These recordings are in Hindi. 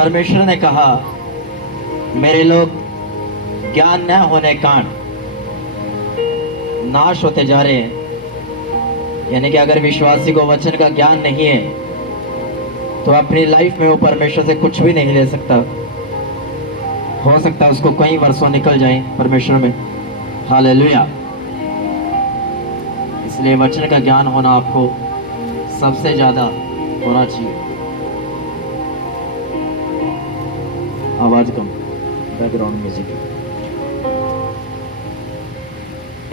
परमेश्वर ने कहा, मेरे लोग ज्ञान न होने कारण नाश होते जा रहे हैं। यानी कि अगर विश्वासी को वचन का ज्ञान नहीं है तो अपनी लाइफ में वो परमेश्वर से कुछ भी नहीं ले सकता। हो सकता है उसको कई वर्षों निकल जाए परमेश्वर में। हालेलुया। इसलिए वचन का ज्ञान होना आपको सबसे ज्यादा होना चाहिए। आवाज कम, बैकग्राउंड म्यूजिक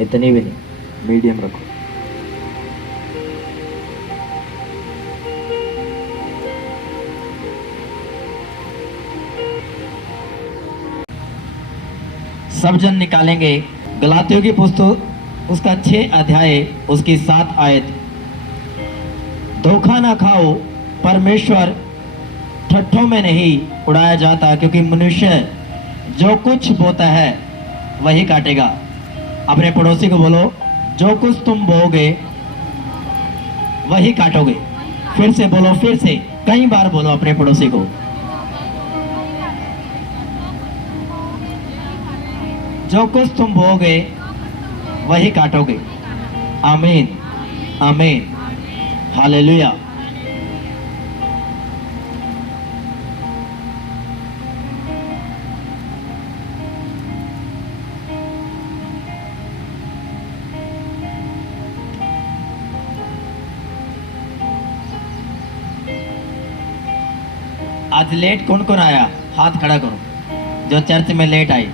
इतनी भी नहीं, मीडियम रखो। सब जन निकालेंगे गलातियों की पुस्तक उसका 6 अध्याय उसकी 7 आयत। धोखा ना खाओ, परमेश्वर ठट्ठों में नहीं उड़ाया जाता, क्योंकि मनुष्य जो कुछ बोता है वही काटेगा। अपने पड़ोसी को बोलो, जो कुछ तुम बोओगे वही काटोगे। फिर से बोलो, फिर से कई बार बोलो अपने पड़ोसी को, जो कुछ तुम बोओगे वही काटोगे। आमीन, आमीन, हालेलुया। आज लेट कौन कौन आया? हाथ खड़ा करो। जो चर्च में लेट आई,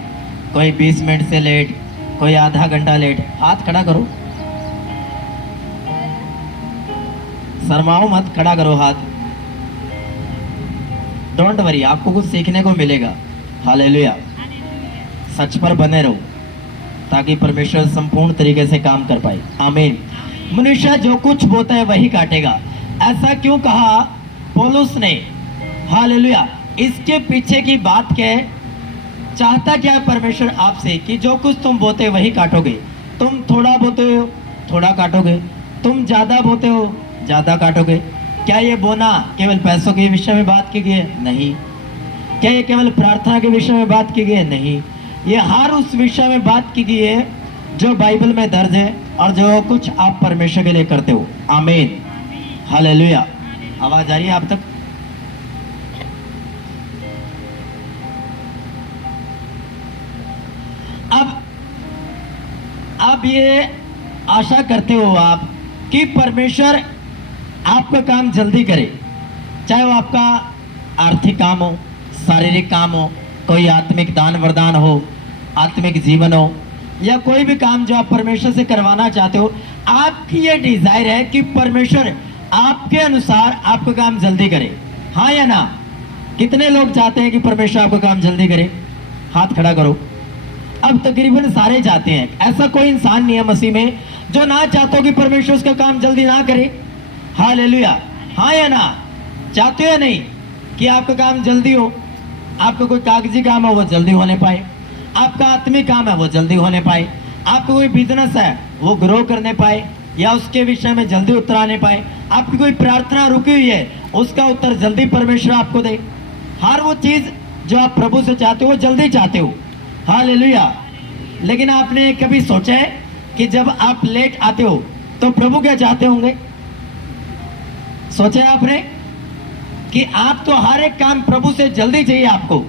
कोई 20 मिनट से लेट, कोई आधा घंटा लेट, हाथ खड़ा करो। शर्माओ मत, खड़ा करो हाथ। डोंट वरी, आपको कुछ सीखने को मिलेगा। हालेलुया। सच पर बने रहो ताकि परमेश्वर संपूर्ण तरीके से काम कर पाए। आमीन। मनुष्य जो कुछ बोता है वही काटेगा। ऐसा क्यों कहा पौलुस ने? हालेलुया। इसके पीछे की बात क्या है? चाहता क्या है परमेश्वर आपसे कि जो कुछ तुम बोते वही काटोगे। तुम थोड़ा बोते हो, थोड़ा काटोगे। तुम ज्यादा बोते हो, ज्यादा काटोगे। क्या ये बोना केवल पैसों के विषय में बात की गई है? नहीं। क्या ये केवल प्रार्थना के विषय में बात की गई है? नहीं। ये हर उस विषय में बात की गई है जो बाइबल में दर्ज है और जो कुछ आप परमेश्वर के लिए करते हो। आमीन, हालेलुया। आवाज आ रही है आप तक? अब ये आशा करते हो आप कि परमेश्वर आपका काम जल्दी करे, चाहे वो आपका आर्थिक काम हो, शारीरिक काम हो, कोई आत्मिक दान वरदान हो, आत्मिक जीवन हो, या कोई भी काम जो आप परमेश्वर से करवाना चाहते हो। आपकी ये डिजायर है कि परमेश्वर आपके अनुसार आपका काम जल्दी करे। हाँ या ना? कितने लोग चाहते हैं कि परमेश्वर आपका काम जल्दी करे? हाथ खड़ा करो। अब तकरीबन सारे चाहते हैं। ऐसा कोई इंसान नहीं है मसीह में जो ना चाहता हो कि परमेश्वर उसका काम जल्दी ना करे। हालेलुया। हाँ या ना? चाहते हो या नहीं कि आपका काम जल्दी हो? आपका कोई कागजी काम है वो जल्दी होने पाए, आपका आत्मिक काम है वो जल्दी होने पाए, आपका कोई बिजनेस है वो ग्रो करने पाए या उसके विषय में जल्दी उत्तर आने पाए, आपकी कोई प्रार्थना रुकी हुई है उसका उत्तर जल्दी परमेश्वर आपको दे। हर वो चीज जो आप प्रभु से चाहते हो वो जल्दी चाहते हो। हालेलुया। लेकिन आपने कभी सोचा है कि जब आप लेट आते हो तो प्रभु क्या चाहते होंगे? सोचा है आपने कि आप तो हर एक काम प्रभु से जल्दी चाहिए आपको,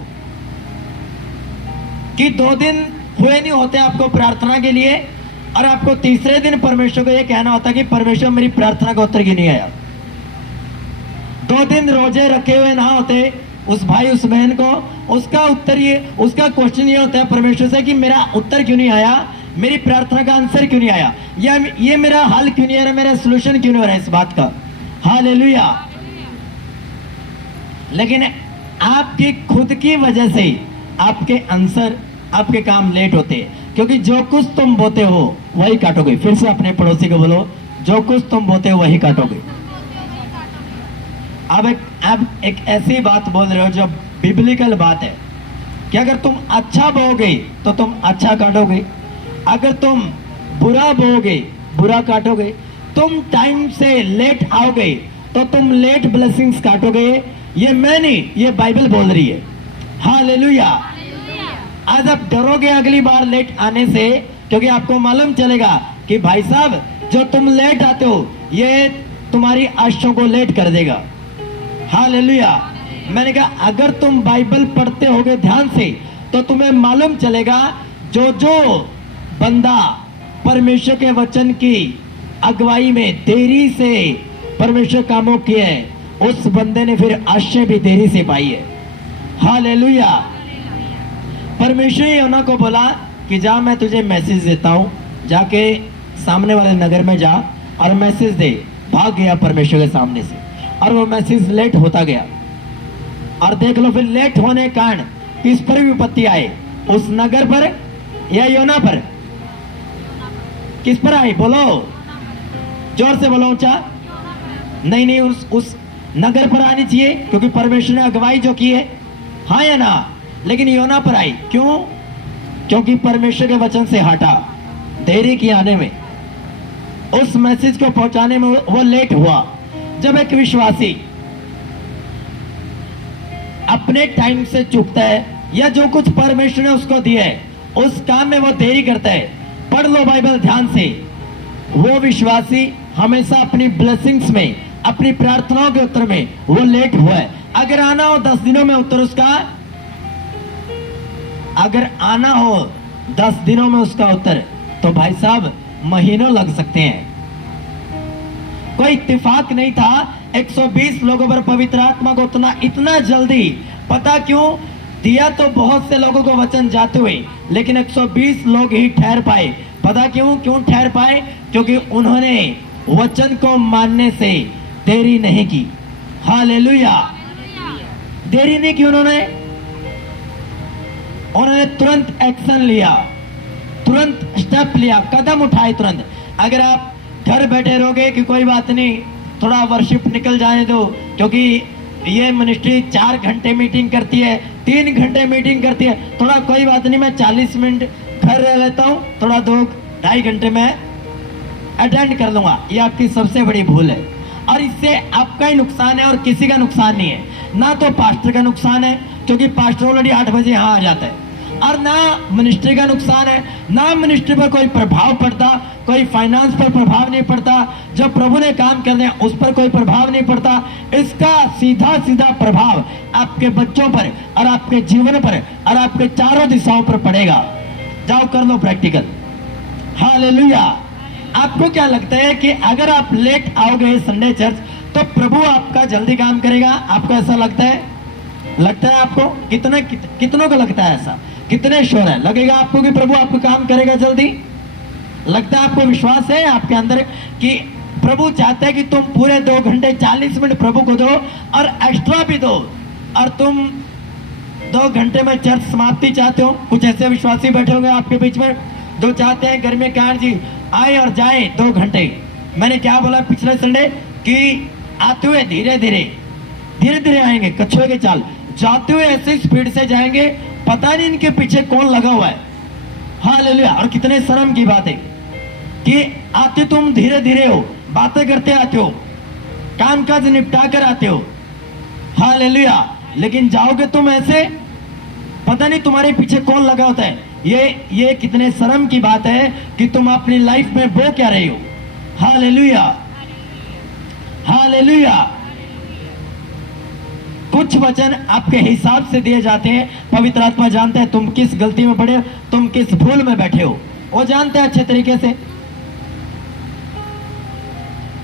कि 2 दिन हुए नहीं होते आपको प्रार्थना के लिए और आपको तीसरे दिन परमेश्वर को यह कहना होता कि परमेश्वर मेरी प्रार्थना का उत्तर क्यों नहीं आया। 2 दिन रोजे रखे हुए ना होते उस भाई उस बहन को, उसका उत्तर ये, उसका क्वेश्चन ये होता है परमेश्वर से कि मेरा उत्तर क्यों नहीं आया, मेरी प्रार्थना का आंसर क्यों नहीं आया, या ये मेरा हल क्यों नहीं आ रहा, मेरा सोल्यूशन क्यों नहीं हो रहा है इस बात का। हालेलुया। लेकिन आपकी खुद की वजह से आपके आंसर, आपके काम लेट होते हैं, क्योंकि जो कुछ तुम बोते हो वही काटोगे। फिर से अपने पड़ोसी को बोलो, जो कुछ तुम बोते हो वही काटोगे। अब एक ऐसी बात बोल रहे हो जो बिब्लिकल बात है कि अगर तुम अच्छा बोओगे तो तुम अच्छा काटोगे, अगर तुम बुरा बोओगे बुरा काटोगे, तुम टाइम से लेट आओगे तो तुम लेट ब्लेसिंग्स काटोगे। ये मैं नहीं, ये बाइबल बोल रही है। हालेलुया। आज आप डरोगे अगली बार लेट आने से, क्योंकि आपको मालूम चलेगा कि भाई साहब जो तुम लेट आते हो ये तुम्हारी आशाओं को लेट कर देगा। हालेलुया। मैंने कहा अगर तुम बाइबल पढ़ते होगे ध्यान से तो तुम्हें मालूम चलेगा जो जो बंदा परमेश्वर के वचन की अगुवाई में देरी से परमेश्वर कामों किए हैं उस बंदे ने फिर आशीष भी देरी से पाई है। हालेलुया। परमेश्वर ने योना को बोला कि जा मैं तुझे मैसेज देता हूं, जाके सामने वाले नगर में जा और मैसेज दे। भाग गया परमेश्वर के सामने से और वो मैसेज लेट होता गया। और देख लो फिर लेट होने के कारण किस पर विपत्ति आए, उस नगर पर या योना पर? किस पर आई बोलो, जोर से बोलो ऊंचा। नहीं नहीं, उस नगर पर आनी चाहिए क्योंकि परमेश्वर ने अगुवाई जो की है, हाँ या ना? लेकिन योना पर आई क्यों? क्योंकि परमेश्वर के वचन से हटा, देरी की आने में, उस मैसेज को पहुंचाने में वो लेट हुआ। जब एक विश्वासी अपने टाइम से चूकता है या जो कुछ परमेश्वर ने उसको दिया है उस काम में वो देरी करता है, पढ़ लो बाइबल ध्यान से, वो विश्वासी हमेशा अपनी ब्लेसिंग्स में, अपनी प्रार्थनाओं के उत्तर में वो लेट हुआ है। अगर आना हो 10 दिनों में उत्तर उसका, अगर आना हो 10 दिनों में उसका उत्तर, तो भाई साहब महीनों लग सकते हैं। कोई इत्तेफाक नहीं था 120 लोगों पर पवित्र आत्मा को इतना जल्दी। पता क्यों दिया? तो बहुत से लोगों को वचन जाते हुए, लेकिन 120 लोग ही ठहर पाए। पता क्यों ठहर पाए? क्योंकि उन्होंने वचन को मानने से देरी नहीं की। हालेलुया। देरी नहीं की उन्होंने तुरंत एक्शन लिया, तुरंत स्टेप लिया, कदम उठाए तुरंत। अगर आप घर बैठे रहोगे कि कोई बात नहीं थोड़ा वर्शिप निकल जाने दो, क्योंकि ये मिनिस्ट्री 4 घंटे मीटिंग करती है, 3 घंटे मीटिंग करती है, थोड़ा कोई बात नहीं मैं 40 मिनट घर रह लेता हूँ, थोड़ा 2-2.5 घंटे में अटेंड कर लूंगा, ये आपकी सबसे बड़ी भूल है। और इससे आपका ही नुकसान है और किसी का नुकसान नहीं है। ना तो पास्टर का नुकसान है क्योंकि पास्टर ऑलरेडी 8 बजे यहाँ आ जाता है, और ना मिनिस्ट्री का नुकसान है, ना मिनिस्ट्री पर कोई प्रभाव पड़ता, कोई फाइनेंस पर प्रभाव नहीं पड़ता, जो प्रभु ने काम करने उस पर कोई प्रभाव नहीं पड़ता। इसका सीधा सीधा प्रभाव आपके बच्चों पर और आपके जीवन पर और आपके चारों दिशाओं पर पड़ेगा। जाओ कर लो प्रैक्टिकल। हालेलुया। आपको क्या लगता है कि अगर आप लेट आओगे संडे चर्च तो प्रभु आपका जल्दी काम करेगा? आपको ऐसा लगता है? लगता है आपको? कितनों को लगता है ऐसा? कितने श्योर है? लगेगा आपको कि प्रभु आपको काम करेगा जल्दी? लगता है आपको? विश्वास है आपके अंदर कि प्रभु चाहते हैं कि तुम पूरे 2 घंटे 40 मिनट प्रभु को दो और एक्स्ट्रा भी दो, और तुम 2 घंटे में चर्च समाप्ति चाहते हो? कुछ ऐसे विश्वासी बैठे होंगे आपके बीच में जो चाहते हैं घर में कार जी आए और जाए 2 घंटे। मैंने क्या बोला पिछले संडे कि आते हुए धीरे धीरे आएंगे, कछुए के चाल, जाते हुए ऐसी स्पीड से जाएंगे, पता नहीं इनके पीछे कौन लगा हुआ है। हालेलुया। और कितने शर्म की बात है कि आते तुम धीरे धीरे हो, बातें करते आते हो, काम काज निपटा कर आते हो। हालेलुया। लेकिन जाओगे तुम ऐसे, पता नहीं तुम्हारे पीछे कौन लगा होता है। ये कितने शर्म की बात है कि तुम अपनी लाइफ में बो क्या रहे हो। हालेलुया। हालेलुया। कुछ वचन आपके हिसाब से दिए जाते हैं, पवित्र आत्मा जानते हैं तुम किस गलती में पड़े हो, तुम किस भूल में बैठे हो, वो जानते हैं अच्छे तरीके से।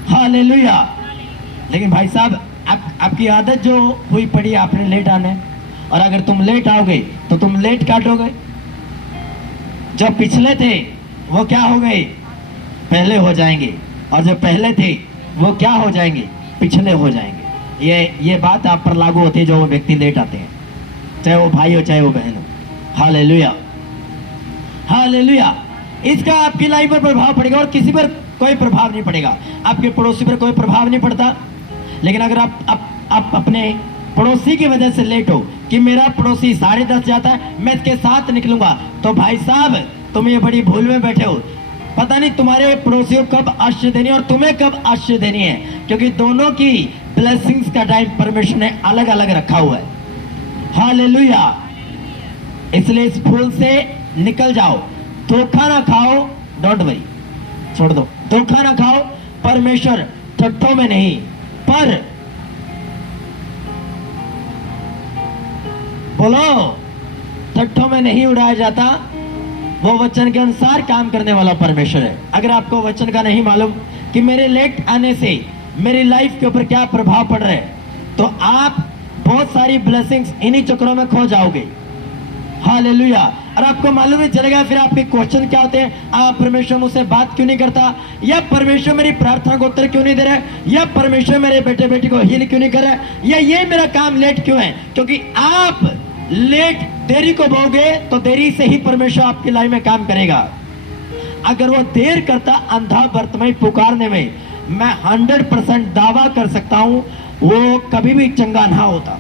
हालेलुया। लेकिन भाई साहब आपकी आदत जो हुई पड़ी, आपने लेट आने, और अगर तुम लेट आओगे तो तुम लेट काटोगे। जो पिछले थे वो क्या हो गए? पहले हो जाएंगे, और जो पहले थे वो क्या हो जाएंगे? पिछले हो जाएंगे। ये बात आप पर लागू होती है जो व्यक्ति लेट आते हैं, चाहे वो भाई हो चाहे वो बहन हो। हालेलुया। हालेलुया। इसका आपकी लाइफ पर प्रभाव पड़ेगा और किसी पर कोई प्रभाव नहीं पड़ेगा। आपके पड़ोसी पर कोई प्रभाव नहीं पड़ता। लेकिन अगर आप अपने पड़ोसी की वजह से लेट हो कि मेरा पड़ोसी 10:30 जाता है, मैं इसके साथ निकलूंगा, तो भाई साहब तुम ये बड़ी भूल में बैठे हो। पता नहीं तुम्हारे पड़ोसियों को कब आशीष देनी है और तुम्हें कब आशीष देनी है, क्योंकि दोनों की ब्लेसिंग्स का टाइम परमेश्वर ने अलग अलग रखा हुआ है। हालेलुया। इसलिए इस भूल से निकल जाओ। धोखा ना खाओ, डोंट वरी, छोड़ दो। धोखा ना खाओ, परमेश्वर ठट्ठों में नहीं पर बोलो ठट्ठों में नहीं उड़ाया जाता, वो वचन के अनुसार काम करने वाला परमेश्वर है। अगर आपको वचन का नहीं मालूम कि मेरे लेट आने से मेरी लाइफ के ऊपर क्या प्रभाव पड़ रहा है, तो आप बहुत सारी ब्लेसिंग्स इन्हीं चक्रों में खो जाओगे। हालेलुया। और आपको मालूम नहीं चलेगा, फिर आपके क्वेश्चन क्या होते हैं, परमेश्वर मुझसे बात क्यों नहीं करता, या परमेश्वर मेरी प्रार्थना को उत्तर क्यों नहीं दे रहा है, या परमेश्वर मेरे बेटे बेटी को हील क्यों नहीं कर रहा है, या ये मेरा काम लेट क्यों है। क्योंकि आप लेट देरी को बोगे तो देरी से ही परमेश्वर आपकी लाइफ में काम करेगा। अगर वो देर करता अंधा वर्तमान पुकारने में, मैं 100% दावा कर सकता हूं वो कभी भी चंगा ना होता।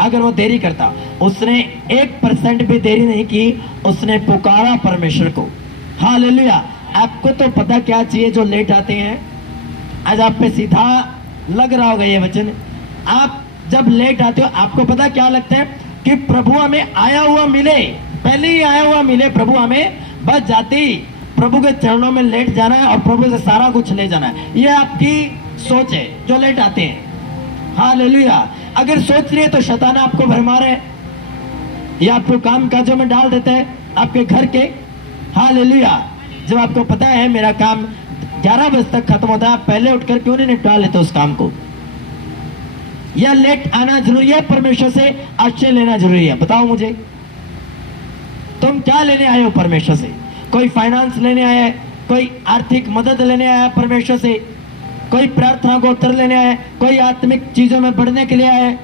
अगर वो देरी करता, उसने 1% भी देरी नहीं की, उसने पुकारा परमेश्वर को। हालेलुया। आपको तो पता क्या चाहिए जो लेट आते हैं। आज आप पे सीधा लग रहा होगा ये वचन। आप जब लेट आते हो, आपको पता क्या लगता है कि प्रभु हमें आया हुआ मिले, पहले ही आया हुआ मिले प्रभु हमें, बस जाते ही प्रभु के चरणों में लेट जाना है और प्रभु से सारा कुछ ले जाना है। ये आपकी सोच है जो लेट आते हैं। हालेलुया। अगर सोच रही है तो शैतान आपको भरमा रहा है, या आपको काम काजों में डाल देता है आपके घर के। हालेलुया। जब आपको पता है मेरा काम 11 बजे तक खत्म होता है, पहले उठकर क्यों नहीं निपटा लेते उस काम को। या लेट आना जरूरी है, परमेश्वर से आश्रय लेना जरूरी है। बताओ मुझे, तुम क्या लेने आए हो परमेश्वर से? कोई फाइनेंस लेने आया है, कोई आर्थिक मदद लेने आया है परमेश्वर से, कोई प्रार्थना को उत्तर लेने आया है, कोई आत्मिक चीजों में बढ़ने के लिए आया है,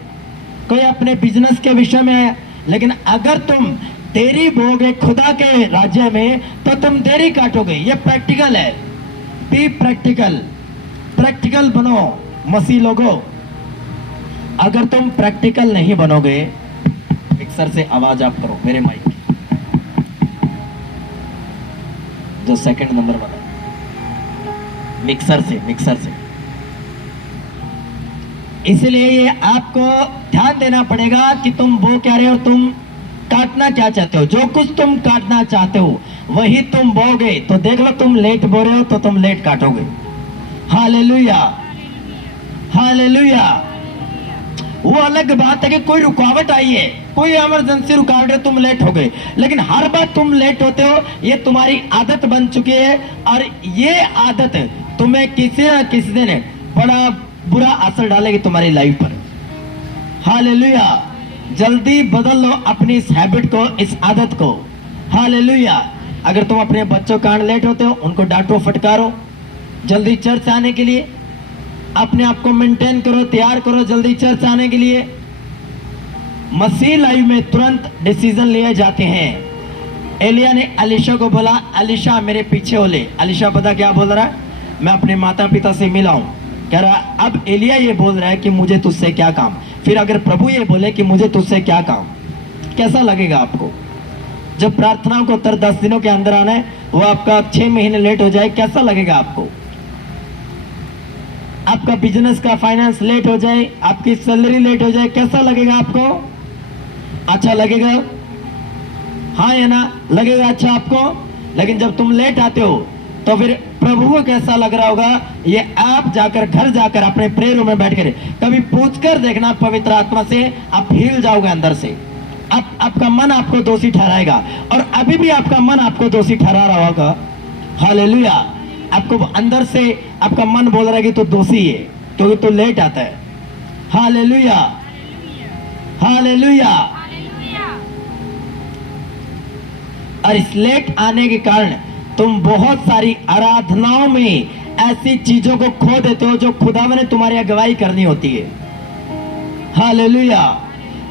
कोई अपने बिजनेस के विषय में आया। लेकिन अगर तुम देरी बोगे खुदा के राज्य में, तो तुम देरी काटोगे। ये प्रैक्टिकल है। बी प्रैक्टिकल, प्रैक्टिकल बनो मसीह लोगों। अगर तुम प्रैक्टिकल नहीं बनोगे, मिक्सर से आवाज आप करो मेरे माइक की, जो सेकंड नंबर बना, मिक्सर से, मिक्सर से। इसलिए ये आपको ध्यान देना पड़ेगा कि तुम वो क्या रहे हो, तुम काटना क्या चाहते हो। जो कुछ तुम काटना चाहते हो वही तुम बोगे। तो देख लो, तुम लेट बो रहे हो तो तुम लेट काटोगे। Hallelujah, hallelujah. वो अलग बात है कि कोई रुकावट आई है, कोई इमरजेंसी रुकावट है, तुम लेट हो गए। लेकिन हर बार तुम लेट होते हो, ये तुम्हारी आदत बन चुकी है, और ये आदत तुम्हें किसी न किसी दिन बड़ा बुरा असर डालेगी तुम्हारी लाइफ पर। हालेलुया। जल्दी बदल लो अपनी इस हैबिट को, इस आदत को। हालेलुया। अगर तुम अपने बच्चों के कारण लेट होते हो, उनको डांटो, फटकारो, जल्दी चर्च आने के लिए अपने आप को मेंटेन करो, तैयार करो जल्दी चर्च आने के लिए। मसीह लाइफ में तुरंत डिसीजन लिए जाते हैं। एलिया ने अलीशा को बोला, अलीशा मेरे पीछे हो ले। अलीशा पता क्या बोल रहा है, मैं अपने माता पिता से मिला हूं। कह रहा अब एलिया ये बोल रहा है कि मुझे तुझसे क्या काम। फिर अगर प्रभु ये बोले कि मुझे तुझसे क्या काम, कैसा लगेगा आपको? जब प्रार्थनाओं को उत्तर 10 दिनों के अंदर आना है, वो आपका 6 महीने लेट हो जाए, कैसा लगेगा आपको? आपका बिजनेस का फाइनेंस लेट हो जाए, आपकी सैलरी लेट हो जाए, कैसा लगेगा आपको? अच्छा लगेगा? हाँ या ना? लगेगा अच्छा आपको? लेकिन जब तुम लेट आते हो तो फिर प्रभु को कैसा लग रहा होगा? ये आप जाकर घर जाकर अपने प्रेयर रूम में बैठकर कभी पूछकर देखना पवित्र आत्मा से, आप हिल जाओगे अंदर से। आपका मन आपको दोषी ठहराएगा, और अभी भी आपका मन आपको दोषी ठहरा रहा होगा। हालेलुया। आपको अंदर से आपका मन बोल रहा है कि तू दोषी है क्योंकि तू लेट आता है। Hallelujah, hallelujah. और इस लेट आने के कारण तुम बहुत सारी आराधनाओं में ऐसी चीजों को खो देते हो जो खुदावन ने तुम्हारी अगुवाई करनी होती है। हालेलुया।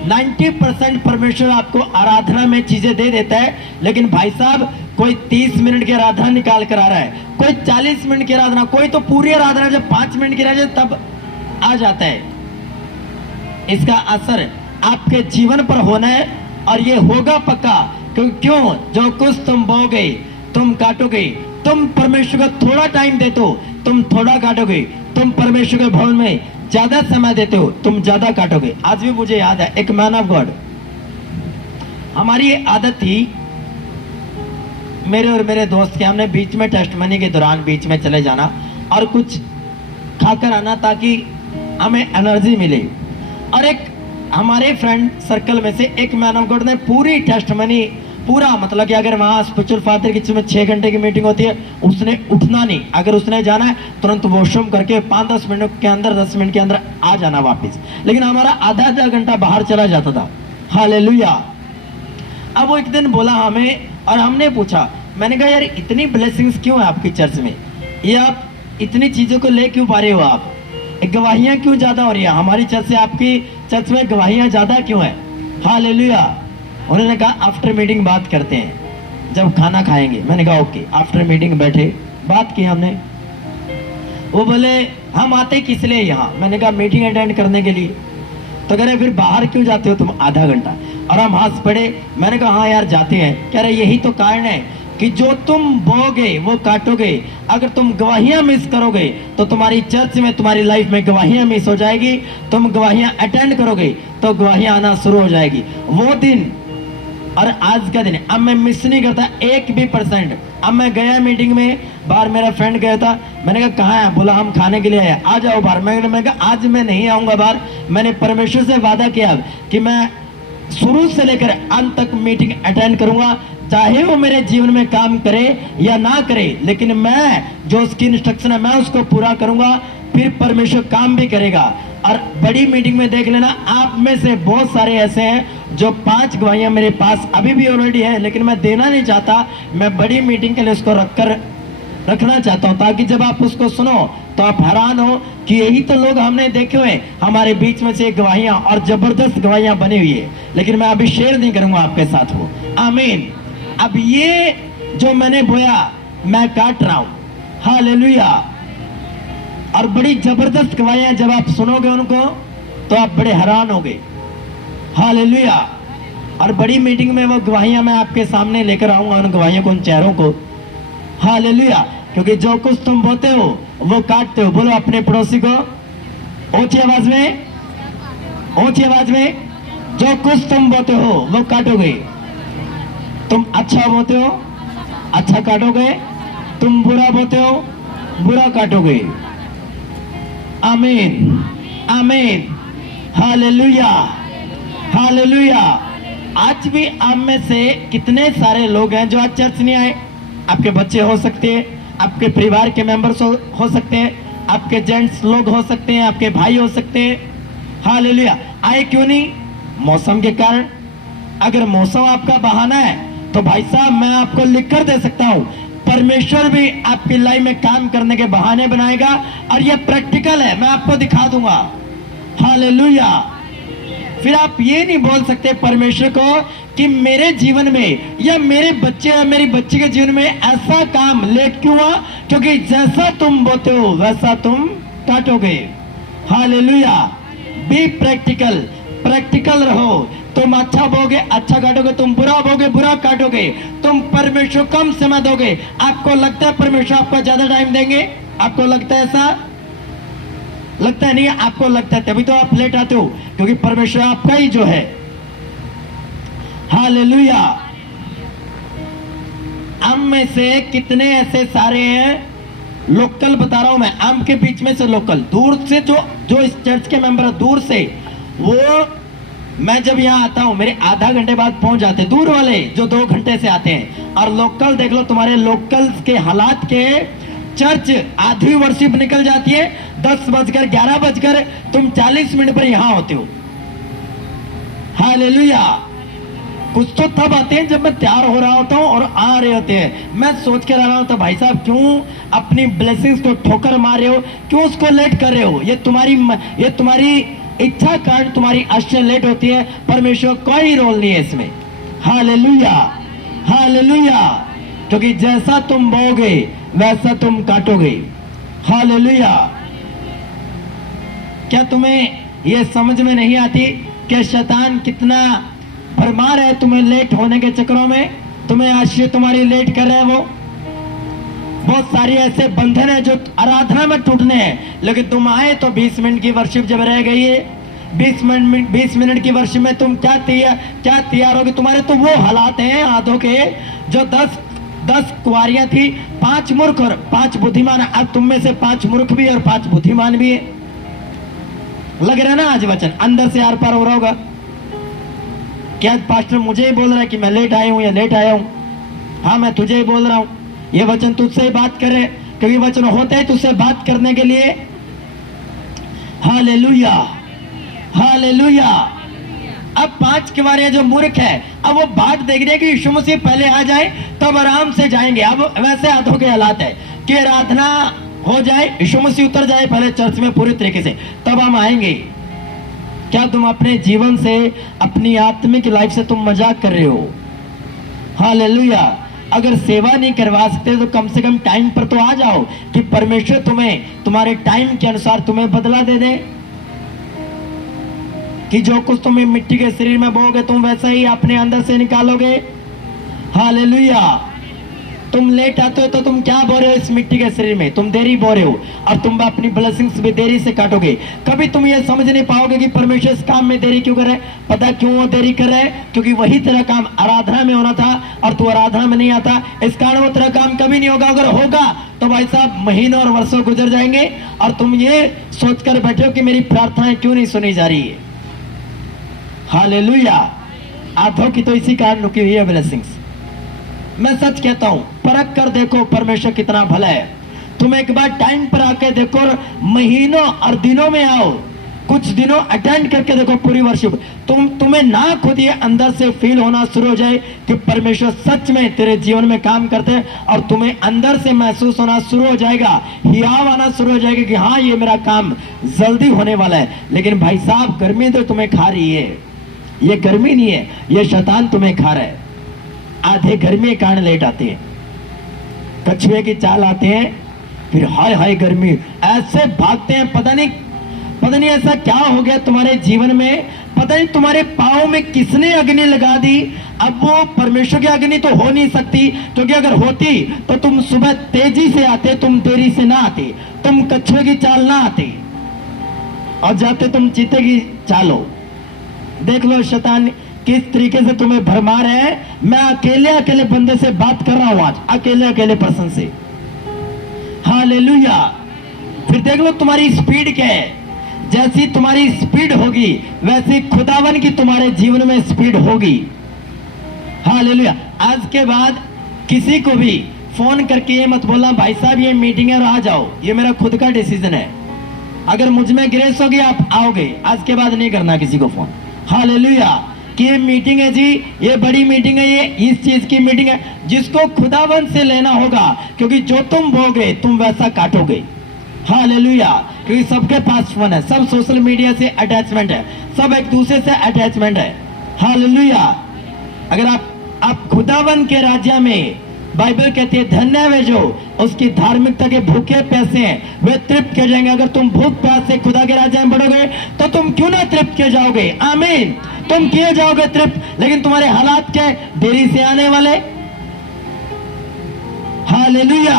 90% परमेश्वर आपको आराधना में चीजें दे देता है, लेकिन भाई साहब कोई 30 मिनट की आराधना निकाल कर आ रहा है, कोई 40 मिनट की आराधना, कोई तो पूरी आराधना जब 5 मिनट की रह जाए तब आ जाता है। इसका असर आपके जीवन पर होना है, और ये होगा पक्का। क्यों? जो कुछ तुम बोगे तुम काटोगे। तुम परमेश्वर को थोड़ा टाइम देते हो, तुम थोड़ा काटोगे। तुम परमेश्वर के भवन में ज्यादा समय देते हो तुम ज्यादा काटोगे। आज भी मुझे याद है एक मैन ऑफ गॉड, हमारी ये आदत थी मेरे और मेरे दोस्त के, हमने बीच में टेस्टमनी के दौरान बीच में चले जाना और कुछ खाकर आना ताकि हमें एनर्जी मिले। और एक हमारे फ्रेंड सर्कल में से एक मैन ऑफ गॉड ने पूरी टेस्टमनी पूरा, मतलब कि अगर वहाँ स्पिरिचुअल फादर की 6 घंटे की मीटिंग होती है, उसने उठना नहीं, अगर उसने जाना है तुरंत वॉशरूम करके 5-10 मिनट के अंदर 10 मिनट के अंदर आ जाना वापस। लेकिन हमारा आधा घंटा बाहर चला जाता था। हालेलुया। अब वो एक दिन बोला हमें और हमने पूछा, मैंने कहा यार इतनी ब्लेसिंग्स क्यों है आपकी चर्च में, ये आप इतनी चीज़ों को ले क्यों पा रहे हो, आप गवाहियाँ क्यों ज़्यादा हो रही है, हमारी चर्च से आपकी चर्च में गवाहियाँ ज़्यादा क्यों है। हालेलुया। उन्होंने कहा आफ्टर मीटिंग बात करते हैं जब खाना खाएंगे। मैंने कहा ओके। आफ्टर मीटिंग बैठे, बात की हमने। वो बोले हम आते किस लिए यहाँ, मैंने कहा मीटिंग अटेंड करने के लिए। तो कह रहे फिर बाहर क्यों जाते हो तुम आधा घंटा, और हम हंस पड़े। मैंने कहा हाँ यार जाते हैं। कह रहे यही तो कारण है कि जो तुम बोगे वो काटोगे। अगर तुम गवाहियां मिस करोगे तो तुम्हारी चर्च में, तुम्हारी लाइफ में गवाहियां मिस हो जाएगी। तुम गवाहियां अटेंड करोगे तो गवाहियां आना शुरू हो जाएगी। वो दिन और आज का दिन अब मैं मिस नहीं करता 1% भी। अब मैं गया मीटिंग में, बाहर मेरा फ्रेंड गया था, मैंने कहा कहाँ है, बोला हम खाने के लिए आए, आ जाओ बाहर। मैंने कहा आज मैं नहीं आऊँगा बाहर, मैंने परमेश्वर से वादा किया कि मैं शुरू से लेकर अंत तक मीटिंग अटेंड करूंगा, चाहे वो मेरे जीवन में काम करे या ना करे, लेकिन मैं जो उसकी इंस्ट्रक्शन है मैं उसको पूरा करूंगा, फिर परमेश्वर काम भी करेगा। और बड़ी मीटिंग में देख लेना, आप में से बहुत सारे ऐसे हैं जो 5 गवाहियां मेरे पास अभी भी ऑलरेडी है, लेकिन मैं देना नहीं चाहता। मैं बड़ी मीटिंग के लिए उसको रखना चाहता हूं, ताकि जब आप उसको सुनो तो आप हैरान हो कि यही तो लोग हमने देखे हुए हमारे बीच में से गवाहियां, और जबरदस्त गवाहियां बनी हुई है। लेकिन मैं अभी शेयर नहीं करूंगा आपके साथ वो। आमीन। अब ये जो मैंने बोया मैं काट रहा हूं। हालेलुया। और बड़ी जबरदस्त गवाहियां जब आप सुनोगे उनको तो आप बड़े हैरान होगे। हालेलुया। और बड़ी मीटिंग में वो गवाहियां मैं आपके सामने लेकर आऊंगा, उन गवाहियों को, उन चेहरों को। हालेलुया। क्योंकि जो कुछ तुम बोते हो वो काटते हो। बोलो अपने पड़ोसी को ऊंची आवाज में, ऊंची आवाज में, जो कुछ तुम बोते हो वो काटोगे। तुम अच्छा बोते हो अच्छा काटोगे, तुम बुरा बोते हो बुरा काटोगे। आमीन, आमीन, हालेलुया, हालेलुया। आज भी आप में से कितने सारे लोग हैं जो आज चर्च नहीं आए। आपके बच्चे हो सकते हैं, आपके परिवार के मेंबर्स हो सकते हैं, आपके जेंट्स लोग हो सकते हैं, आपके भाई हो सकते हैं। हालेलुया। आए क्यों नहीं? मौसम के कारण। अगर मौसम आपका बहाना है तो भाई साहब मैं आपको लिख कर दे सकता हूं, परमेश्वर भी आपकी लाइफ में काम करने के बहाने बनाएगा, और ये प्रैक्टिकल है, मैं आपको दिखा दूंगा। हालेलुया। फिर आप ये नहीं बोल सकते परमेश्वर को कि मेरे जीवन में या मेरे बच्चे या मेरी बच्ची के जीवन में ऐसा काम लेट क्यों हुआ, क्योंकि जैसा तुम बोते हो वैसा तुम काटोगे। हालेलुया। बी प्रैक्टिकल, प्रैक्टिकल रहो। तुम अच्छा बोगे अच्छा काटोगे, तुम बुरा बोगे बुरा काटोगे। तुम परमेश्वर कम समय दोगे। आपको लगता है परमेश्वर आपको ज्यादा टाइम देंगे? आपको लगता है ऐसा? लगता है नहीं? आपको लगता है, तभी तो आप लेट आते हो, क्योंकि परमेश्वर आपका ही जो है। हालेलुया। हम में से कितने ऐसे सारे हैं, लोकल बता रहा हूं मैं, आम के बीच में से लोकल, दूर से जो इस चर्च के मेंबर है, दूर से, वो मैं जब यहाँ आता हूँ मेरे आधा घंटे बाद पहुंच जाते, दूर वाले जो 2 घंटे से आते हैं। और लोकल देख लो, तुम्हारे लोकल के हालात के चर्च आधी वर्शिप निकल जाती है 10 बजकर 11 बजकर, तुम 40 मिनट पर यहाँ होते हो। हालेलुया। कुछ तो तब आते हैं जब मैं तैयार हो रहा होता हूँ और आ रहे होते हैं। मैं सोच कर आ रहा हूँ तो भाई साहब क्यों अपनी ब्लेसिंग्स को ठोकर मार रहे हो, क्यों उसको लेट कर रहे हो? ये तुम्हारी इच्छा कारण तुम्हारी आश्चर्य लेट होती है। परमेश्वर कोई रोल नहीं है इसमें। Hallelujah, hallelujah. क्योंकि जैसा तुम बोगे वैसा तुम काटोगे। हालेलुया। क्या तुम्हें यह समझ में नहीं आती कि शैतान कितना भरमार है तुम्हें लेट होने के चक्करों में? तुम्हें आश्चर्य तुम्हारी लेट कर रहे हैं वो। बहुत सारी ऐसे बंधन है जो आराधना में टूटने हैं, लेकिन तुम आए तो 20 मिनट की वर्शिप जब रह गई है, 20 मिनट की वर्शिप में तुम क्या तैयार होगे? तुम्हारे तो वो हालात हैं आधों के, जो 10 कुंवारियां थी, 5 मूर्ख और 5 बुद्धिमान। अब तुम में से 5 मूर्ख भी और 5 बुद्धिमान भी है। लग रहा है ना आज वचन अंदर से आर पार हो रहा होगा। क्या पास्टर मुझे ही बोल रहा है कि मैं लेट आया हूं या लेट आया हूं? हाँ, मैं तुझे ही बोल रहा हूं। ये वचन तुझसे ही बात करे, क्योंकि वचन होते हैं तुझसे बात करने के लिए। Hallelujah, hallelujah. अब 5 कुंवारियां जो मूर्ख है, अब वो बाट देख रहे हैं कि यीशु मसीह पहले आ जाए तब आराम से जाएंगे। अब वैसे हाथों के हालात है कि आराधना हो जाए, यीशु मसीह उतर जाए पहले चर्च में पूरी तरीके से, तब हम आएंगे। क्या तुम अपने जीवन से, अपनी आत्मिक लाइफ से तुम मजाक कर रहे हो? हालेलुया। अगर सेवा नहीं करवा सकते तो कम से कम टाइम पर तो आ जाओ, कि परमेश्वर तुम्हें तुम्हारे टाइम के अनुसार तुम्हें बदला दे दे, कि जो कुछ तुम्हें मिट्टी के शरीर में बोओगे तुम वैसा ही अपने अंदर से निकालोगे। हालेलुया। तुम लेट आते हो तो तुम क्या बो रहे हो? इस मिट्टी के शरीर में तुम देरी बो रहे हो, और तुम अपनी ब्लेसिंग्स भी देरी से काटोगे। कभी तुम ये समझ नहीं पाओगे कि परमेश्वर इस काम में देरी क्यों कर रहा है। पता क्यों वो देरी कर रहा है? क्योंकि वही तेरा काम आराधना में होना था और तू आराधना में नहीं आता, इस कारण वो तेरा काम कभी नहीं होगा। अगर होगा तो भाई साहब महीनों और वर्षों गुजर जाएंगे और तुम ये सोचकर बैठे हो कि मेरी प्रार्थनाएं क्यों नहीं सुनी जा रही है। हालेलुया। आधों की तो इसी कारण रुकी हुई है ब्लेसिंग्स। मैं सच कहता हूं, परख कर देखो परमेश्वर कितना भला है। तुम एक बार टाइम पर आके देखो, महीनों और दिनों में आओ, कुछ दिनों अटेंड करके देखो पूरी वर्शिप। तुम्हें ना खुद ये अंदर से फील होना शुरू हो जाए कि परमेश्वर सच में तेरे जीवन में काम करते हैं, और तुम्हें अंदर से महसूस होना शुरू हो जाएगा, हियाव आना शुरू हो जाएगा कि हाँ ये मेरा काम जल्दी होने वाला है। लेकिन भाई साहब गर्मी तो तुम्हें खा रही है, ये गर्मी नहीं है, ये शैतान तुम्हें खा रहा है। आधे गर्मी के कारण लेट आते हैं, कछुए की चाल आते हैं, फिर हाय हाय गर्मी ऐसे भागते हैं। पता नहीं ऐसा क्या हो गया तुम्हारे जीवन में, पता नहीं तुम्हारे पाँव में किसने अग्नि लगा दी। अब वो परमेश्वर की अग्नि तो हो नहीं सकती, क्योंकि अगर होती तो तुम सुबह तेजी से आते, तुम देरी से ना आते, तुम कछुए की चाल ना आते और जाते तुम चीते की चालो। देख लो शैतान किस तरीके से तुम्हें भरमा रहे हैं। मैं अकेले बंदे से बात कर रहा हूं आज, अकेले पर्सन से। हालेलुया। फिर देख लो तुम्हारी स्पीड क्या है। जैसी तुम्हारी स्पीड होगी वैसी खुदावन की तुम्हारे जीवन में स्पीड होगी। हालेलुया। आज के बाद किसी को भी फोन करके ये मत बोलना भाई साहब ये मीटिंग है और आ जाओ, ये मेरा खुद का डिसीजन है। अगर मुझ में ग्रेस होगी आप आओगे, आज के बाद नहीं करना किसी को फोन। हालेलुया। कि ये मीटिंग है जी, ये बड़ी मीटिंग है, ये इस चीज की मीटिंग है, जिसको खुदावन से लेना होगा, क्योंकि जो तुम बोगे तुम वैसा काटोगे। हालेलुया। क्योंकि सबके पास फोन है, सब सोशल मीडिया से अटैचमेंट है, सब एक दूसरे से अटैचमेंट है। हालेलुया। अगर आप खुदावन के राज्य में, बाइबल कहती है धन्य वे जो उसकी धार्मिकता के भूखे प्यासे हैं, वे तृप्त किए जाएंगे। अगर तुम भूख प्यास से खुदा के राज्य में बढ़ोगे तो तुम क्यों ना तृप्त किए जाओगे। आमीन। तुम किए जाओगे तृप्त, लेकिन तुम्हारे हालात क्या है? देरी से आने वाले। हालेलुया।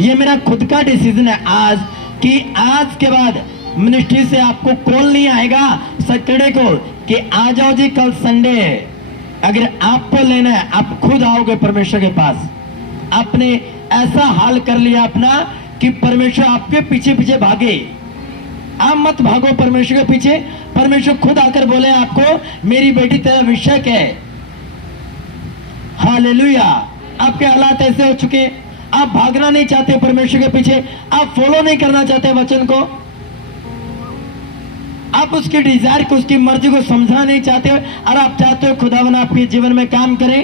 ये मेरा खुद का डिसीजन है आज, कि आज के बाद मिनिस्ट्री से आपको कॉल नहीं आएगा सैटरडे को कि आ जाओ जी कल संडे है। अगर आपको लेना है आप खुद आओगे परमेश्वर के पास। आपने ऐसा हाल कर लिया अपना कि परमेश्वर आपके पीछे पीछे भागे। आप मत भागो परमेश्वर के पीछे, परमेश्वर खुद आकर बोले आपको मेरी बेटी तेरा विषय क्या है। हालेलुया। आपके हालात ऐसे हो चुके, आप भागना नहीं चाहते परमेश्वर के पीछे, आप फॉलो नहीं करना चाहते वचन को, आप उसकी डिजायर को, उसकी मर्जी को समझना नहीं चाहते और आप चाहते हो खुदावन आपके जीवन में काम करे।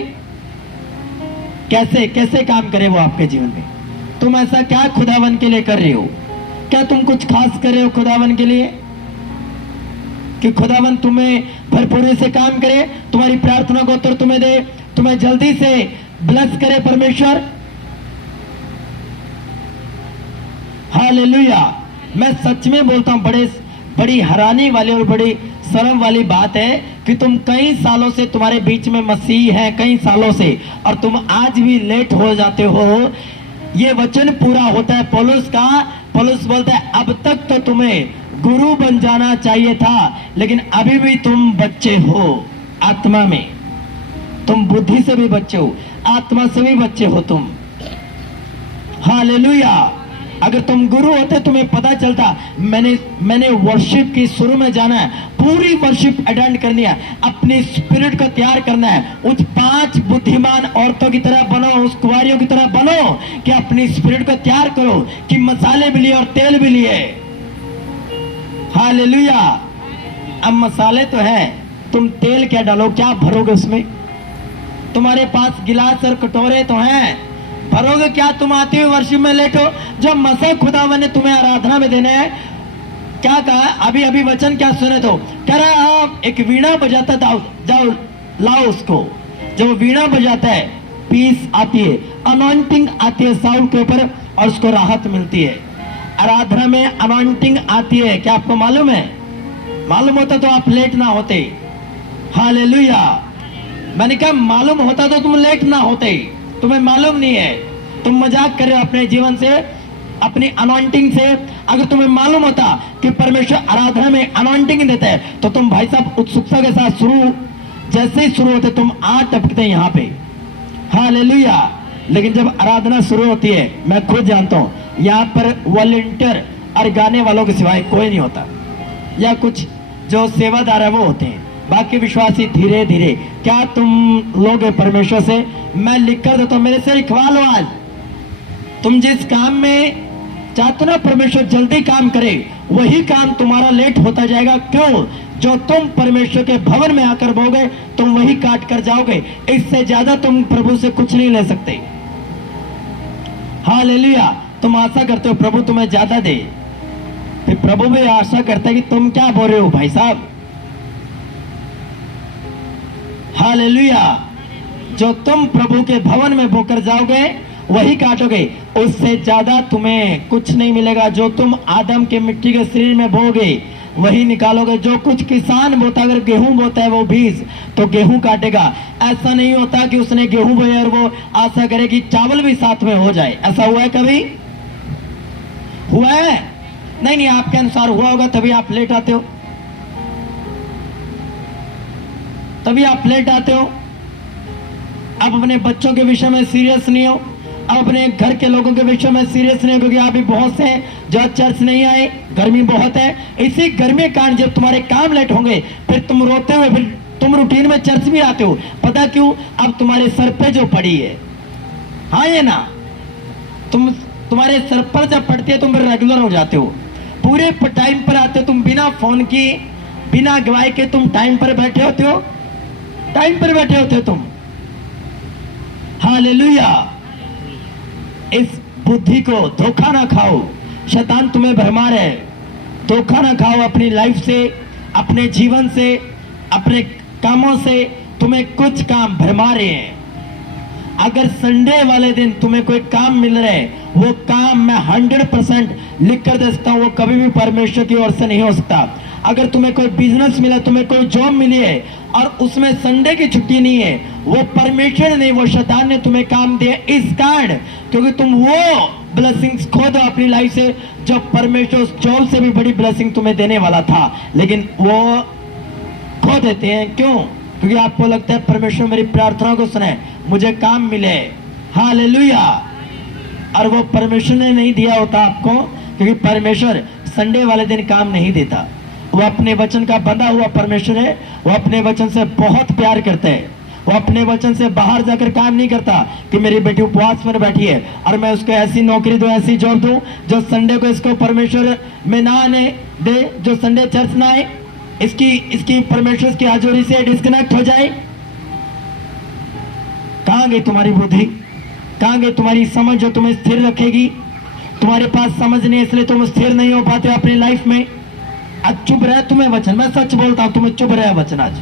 कैसे काम करे वो आपके जीवन में? तुम ऐसा क्या खुदावन के लिए कर रहे हो? क्या तुम कुछ खास कर रहे हो खुदावन के लिए कि खुदावन तुम्हें भरपूरी से काम करे, तुम्हारी प्रार्थना को उत्तर तुम्हें दे, तुम्हें जल्दी से ब्लेस करे परमेश्वर? हालेलुया। मैं सच में बोलता हूं, बड़ी हैरानी वाली और बड़ी शर्म वाली बात है कि तुम कई सालों से तुम्हारे बीच में मसीह है, कई सालों से, और तुम आज भी लेट हो जाते हो। ये वचन पूरा होता है पौलुस का। पौलुस बोलता है अब तक तो तुम्हें गुरु बन जाना चाहिए था, लेकिन अभी भी तुम बच्चे हो आत्मा में। तुम बुद्धि से भी बच्चे हो, आत्मा से भी बच्चे हो तुम। हालेलुया। अगर तुम गुरु होते तुम्हें पता चलता मैंने वर्शिप की शुरू में जाना है, पूरी वर्शिप अटेंड करनी है, अपनी स्पिरिट को तैयार करना है। उस 5 बुद्धिमान औरतों की तरह बनो, उस कुंवारियों की तरह बनो कि अपनी स्पिरिट को तैयार करो कि मसाले भी लिए और तेल भी लिए। हालेलुया। अब मसाले तो है, तुम तेल क्या डालो, क्या भरोगे उसमें? तुम्हारे पास गिलास और कटोरे तो हैं, भरोगे क्या? तुम आते हुए वर्शिप में लेटो। जब मसा खुदावन ने तुम्हें आराधना में देना है, क्या कहा? अभी अभी वचन क्या सुने तो कह रहा है आप एक वीणा बजाता था, जाओ लाओ उसको। जब वो वीणा बजाता है पीस आती है, अनॉइंटिंग आती है साउंड के ऊपर और उसको राहत मिलती है। आराधना में अनॉइंटिंग आती है, क्या आपको मालूम है? मालूम होता तो आप लेट ना होते। हालेलुया। मैंने कहा मालूम होता तो तुम लेट ना होते। तुम्हें मालूम नहीं है, तुम मजाक कर रहे हो अपने जीवन से, अपनी अनॉइंटिंग से। अगर तुम्हें मालूम होता कि परमेश्वर आराधना में अनॉइंटिंग देता है तो तुम भाई साहब उत्सुकता के साथ जैसे ही शुरू होते तुम आ टपकते यहाँ पे। हालेलुया। लेकिन जब आराधना शुरू होती है, मैं खुद जानता हूँ यहाँ पर वॉलंटियर और गाने वालों के सिवाय कोई नहीं होता, या कुछ जो सेवादार है वो होते हैं, बाकी विश्वासी धीरे धीरे। क्या तुम लोग परमेश्वर से? मैं लिख कर देता हूं, मेरे से लिखवा लो आज। तुम जिस काम में चाहते ना परमेश्वर जल्दी काम करे, वही काम तुम्हारा लेट होता जाएगा। क्यों? जो तुम परमेश्वर के भवन में आकर बोगे तुम वही काट कर जाओगे। इससे ज्यादा तुम प्रभु से कुछ नहीं ले सकते। हालेलुया। तुम आशा करते हो प्रभु तुम्हें ज्यादा दे, फिर प्रभु भी आशा करता है कि तुम क्या बोल रहे हो भाई साहब। हालेलुया। जो तुम प्रभु के भवन में बोकर जाओगे वही काटोगे, उससे ज्यादा तुम्हें कुछ नहीं मिलेगा। जो तुम आदम के मिट्टी के शरीर में बोगे वही निकालोगे। जो कुछ किसान बोता, अगर गेहूं बोता है वो बीज, तो गेहूं काटेगा। ऐसा नहीं होता कि उसने गेहूं बोया और वो आशा करे कि चावल भी साथ में हो जाए। ऐसा हुआ है कभी? हुआ है? नहीं नहीं, आपके अनुसार हुआ होगा तभी आप लेट आते हो, तभी आप लेट आते हो। अब अपने बच्चों के विषय में सीरियस नहीं हो, अब अपने घर के लोगों के विषय में सीरियस नहीं हो, क्योंकि आप भी बहुत से जो चर्च नहीं आए, गर्मी बहुत है। इसी गर्मी के कारण जब तुम्हारे काम लेट होंगे फिर तुम रोते हुए फिर तुम रूटीन में चर्च भी आते हो। पता क्यों? अब तुम्हारे सर पे जो पड़ी है, हाँ ये ना, तुम्हारे सर पर जब पड़ती है तुम रेगुलर हो जाते हो, पूरे टाइम पर आते हो। तुम बिना फोन की, बिना गवाही के तुम टाइम पर बैठे होते हो, टाइम पर बैठे होते हो तुम। हालेलुया। इस बुद्धि को धोखा ना खाओ, शैतान तुम्हें भरमा रहा है। धोखा ना खाओ अपनी लाइफ से, अपने जीवन से, अपने कामों से। तुम्हें कुछ काम भरमा रहे हैं। अगर संडे वाले दिन तुम्हें कोई काम मिल रहा है, वो काम मैं 100% लिख कर दे सकता हूं, वो कभी भी परमेश्वर की ओर से नहीं हो सकता। अगर तुम्हें कोई बिजनेस मिला, तुम्हें कोई जॉब मिली है और उसमें संडे की छुट्टी नहीं है, वो परमेश्वर ने, वो शैतान ने तुम्हें काम दिया इस कारण, क्योंकि तुम वो ब्लेसिंग्स खो दो अपनी लाइफ से जो परमेश्वर उस जॉब से भी बड़ी ब्लेसिंग तुम्हें देने वाला था, लेकिन वो खो देते हैं। क्यों? क्योंकि आपको लगता है परमेश्वर मेरी प्रार्थना को सुने, मुझे काम मिले। हालेलुया। और वो परमेश्वर ने नहीं दिया होता आपको, क्योंकि परमेश्वर संडे वाले दिन काम नहीं देता। वो अपने वचन का बंधा हुआ परमेश्वर है। वो अपने वचन से बहुत प्यार करते हैं। वो अपने वचन से बाहर जाकर काम नहीं करता कि मेरी बेटी उपवास पर बैठी है और मैं उसको ऐसी नौकरी दूं, ऐसी जॉब दूं जो संडे को इसको परमेश्वर में ना आने दे, जो संडे चर्च ना आए, इसकी परमेश्वर की हाजुरी से डिस्कनेक्ट हो जाए। कहां गई तुम्हारी बुद्धि? कहां गई तुम्हारी समझ जो तुम्हें स्थिर रखेगी? तुम्हारे पास समझ नहीं, इसलिए तुम स्थिर नहीं हो पाते अपनी लाइफ में। आज चुप रहे तुम्हें वचन, मैं सच बोलता हूं, तुम्हें चुप रहे वचन। आज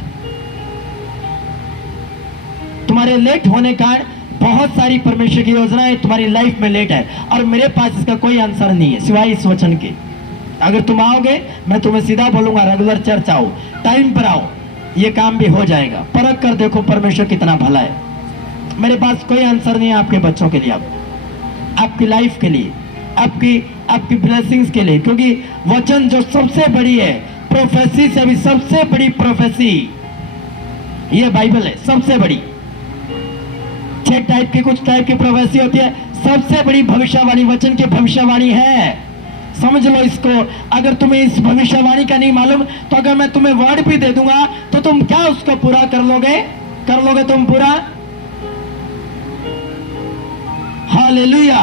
तुम्हारे लेट होने का बहुत सारी परमेश्वर की योजनाएं तुम्हारी लाइफ में लेट है और मेरे पास इसका कोई आंसर नहीं है सिवाय इस वचन के। अगर तुम आओगे, मैं तुम्हें सीधा बोलूंगा रेगुलर चर्च आओ, टाइम पर आओ, ये काम भी हो जाएगा। परख कर देखो परमेश्वर कितना भला है। मेरे पास कोई आंसर नहीं है आपके बच्चों के लिए, आपकी लाइफ के लिए, आपकी ब्लेसिंग्स के लिए, क्योंकि वचन जो सबसे बड़ी है, प्रोफेसी से भी सबसे बड़ी प्रोफेसी ये बाइबल है। सबसे बड़ी 6 टाइप की, कुछ टाइप की प्रोफेसी होती है, सबसे बड़ी भविष्यवाणी वचन की भविष्यवाणी है। समझ लो इसको। अगर तुम्हें इस भविष्यवाणी का नहीं मालूम तो अगर मैं तुम्हें वर्ड भी दे दूंगा तो तुम क्या उसको पूरा कर लोगे तुम पूरा? हालेलुया।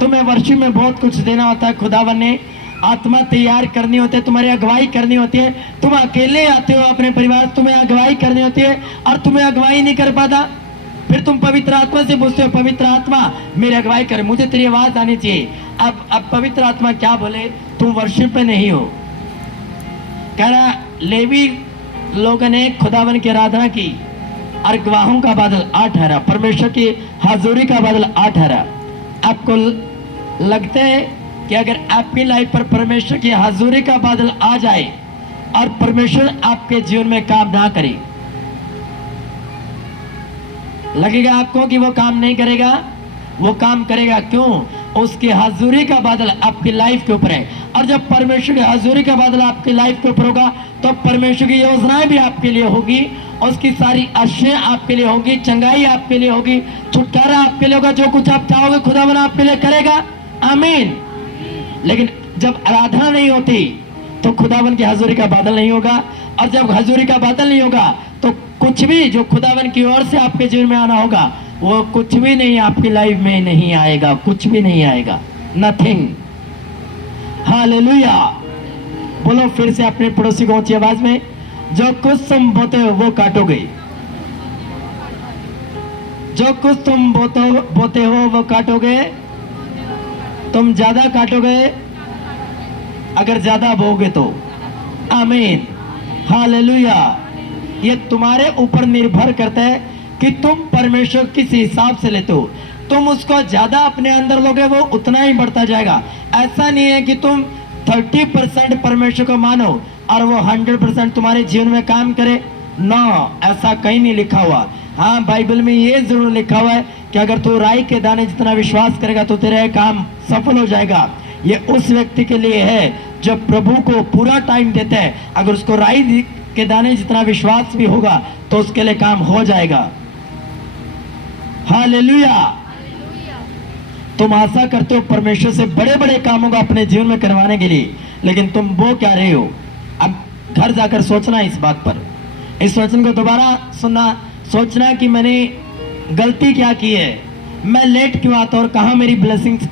तुम्हें वर्षी में बहुत कुछ देना होता है। खुदावन ने आत्मा तैयार करनी होती है, तुम्हारी अगुवाई करनी होती है। तुम अकेले आते हो अपने परिवार, तुम्हें अगुवाई करनी होती है और तुम्हें अगुवाई नहीं कर पाता, फिर तुम पवित्र आत्मा से पूछते हो, पवित्र आत्मा मेरी अगुवाई करे, मुझे तेरी आवाज आनी चाहिए। अब पवित्र आत्मा क्या बोले? तुम वर्शिप पे नहीं हो। कह रहा लेवी लोगों ने खुदावन की आराधना की और गवाहों का बादल आ ठहरा, परमेश्वर की हाजुरी का बादल आ ठहरा। आपको लगता है कि अगर आपकी लाइफ पर परमेश्वर की हाजुरी का बादल आ जाए और परमेश्वर आपके जीवन में काम ना करे, लगेगा आपको कि वो काम नहीं करेगा? वो काम करेगा। क्यों? उसकी हाजुरी का बादल आपकी लाइफ के ऊपर है। और जब परमेश्वर की हाजुरी का बादल आपकी लाइफ के ऊपर होगा तो परमेश्वर की योजनाएं भी आपके लिए होगी, उसकी सारी आशीष आपके लिए होगी, चंगाई आपके लिए होगी, छुटकारा आपके लिए होगा। जो कुछ आप चाहोगे खुदावन आपके लिए करेगा। आमीन। लेकिन जब आराधना नहीं होती तो खुदावन की हाजुरी का बादल नहीं होगा, और जब हाजुरी का बादल नहीं होगा तो कुछ भी जो खुदावन की ओर से आपके जीवन में आना होगा वो कुछ भी नहीं आपकी लाइफ में नहीं आएगा, कुछ भी नहीं आएगा। नथिंग। हालेलुया। बोलो फिर से अपने पड़ोसी को ऊंची आवाज में, जो कुछ तुम बोते हो वो काटोगे, जो कुछ तुम बोते हो वो काटोगे। तुम ज्यादा काटोगे अगर ज्यादा बोओगे तो। आमीन। हालेलुया। ये तुम्हारे ऊपर निर्भर करता है कि तुम परमेश्वर किस हिसाब से लेते हो। तुम उसको ज्यादा अपने अंदर लोगे वो उतना ही बढ़ता जाएगा। ऐसा नहीं है कि तुम 30% परमेश्वर को मानो और वो 100% तुम्हारे जीवन में काम करे। नो, ऐसा कहीं नहीं लिखा हुआ। हाँ, बाइबल में ये जरूर लिखा हुआ है कि अगर तू राई के दाने जितना विश्वास करेगा तो तेरा काम सफल हो जाएगा। ये उस व्यक्ति के लिए है जो प्रभु को पूरा टाइम देता है। अगर उसको राई के दाने जितना विश्वास भी होगा तो उसके लिए काम हो जाएगा। हालेलुया। तुम आशा करते हो परमेश्वर से बड़े बड़े कामों को अपने जीवन में करवाने के लिए, लेकिन तुम वो क्या रहे हो? अब घर जाकर सोचना इस बात पर, इस वचन को दोबारा सुनना, सोचना कि मैंने गलती क्या की है, मैं लेट क्यों आता और कहां मेरी ब्लेसिंग्स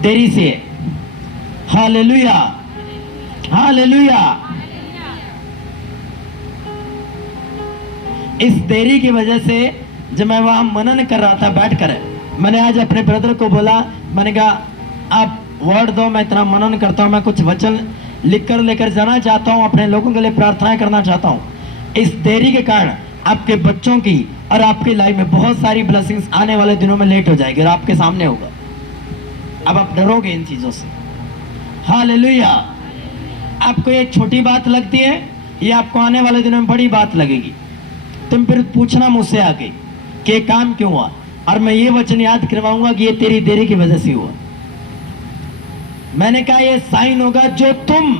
देरी से है। हालेलुया। हालेलुया। इस देरी की वजह से जब मैं वहां मनन कर रहा था बैठकर, मैंने आज अपने ब्रदर को बोला, मैंने कहा आप वर्ड दो, मैं इतना मनन करता हूं, मैं कुछ वचन लिखकर लेकर जाना चाहता हूं, अपने लोगों के लिए प्रार्थनाएं करना चाहता हूं। इस देरी के कारण आपके बच्चों की और आपकी लाइफ में बहुत सारी ब्लेसिंग्स आने वाले दिनों में लेट हो जाएगी और आपके सामने होगा। अब आप डरोगे इन चीजों से। हालेलुया। आपको ये छोटी बात लगती है, ये आपको आने वाले दिनों में बड़ी बात लगेगी। तुम फिर पूछना मुझसे आगे कि ये काम क्यों हुआ, और मैं ये वचन याद करवाऊंगा कि ये तेरी देरी की वजह से हुआ। मैंने कहा ये साइन होगा जो तुम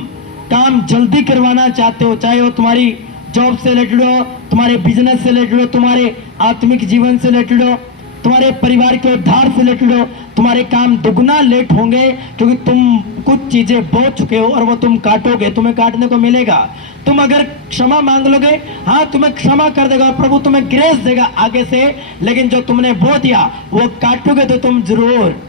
काम जल्दी करवाना चाहते हो, चाहे वो तुम्हारी जॉब से रिलेटेड हो, तुम्हारे बिजनेस से रिलेटेड हो, तुम्हारे आत्मिक जीवन से रिलेटेड हो, तुम्हारे परिवार के उद्धार से रिलेटेड हो, तुम्हारे काम दुगना लेट होंगे क्योंकि तुम कुछ चीजें बो चुके हो और वो तुम काटोगे, तुम्हें काटने को मिलेगा। तुम अगर क्षमा मांग लोगे, हाँ तुम्हें क्षमा कर देगा प्रभु, तुम्हें ग्रेस देगा आगे से, लेकिन जो तुमने बो दिया वो काटोगे तो तुम जरूर,